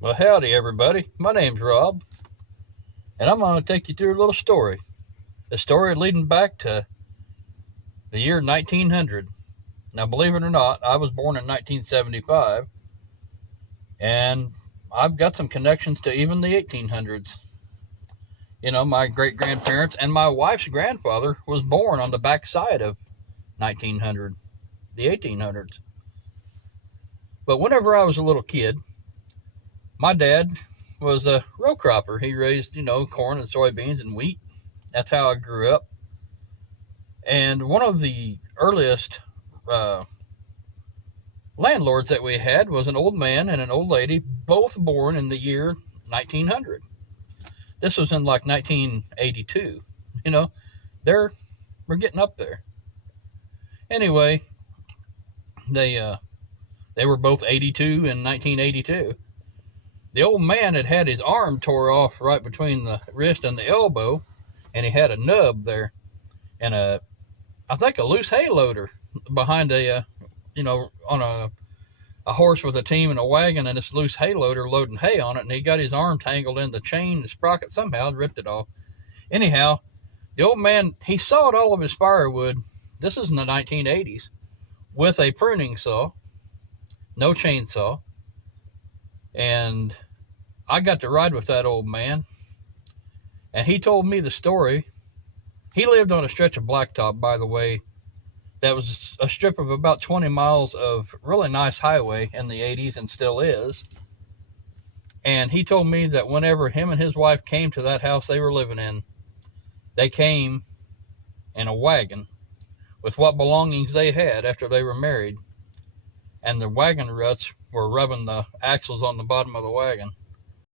Well, howdy, everybody. My name's Rob, and I'm going to take you through a little story. A story leading back to the year 1900. Now, believe it or not, I was born in 1975, and I've got some connections to even the 1800s. You know, my great grandparents and my wife's grandfather was born on the back side of 1900, the 1800s. But whenever I was a little kid, my dad was a row cropper. He raised, corn and soybeans and wheat. That's how I grew up. And one of the earliest uh, landlords that we had was an old man and an old lady, both born in the year 1900. This was in like 1982. You know, we're getting up there. Anyway, they were both 82 in 1982. The old man had his arm tore off right between the wrist and the elbow, and he had a nub there and I think a loose hay loader behind on a horse with a team and a wagon and this loose hay loader loading hay on it, and he got his arm tangled in the chain, the sprocket, somehow ripped it off. Anyhow, the old man, he sawed all of his firewood, this is in the 1980s, with a pruning saw, no chainsaw, and I got to ride with that old man, and he told me the story. He lived on a stretch of blacktop, by the way, that was a strip of about 20 miles of really nice highway in the 80s and still is. And he told me that whenever him and his wife came to that house they were living in, they came in a wagon with what belongings they had after they were married. And the wagon ruts were rubbing the axles on the bottom of the wagon.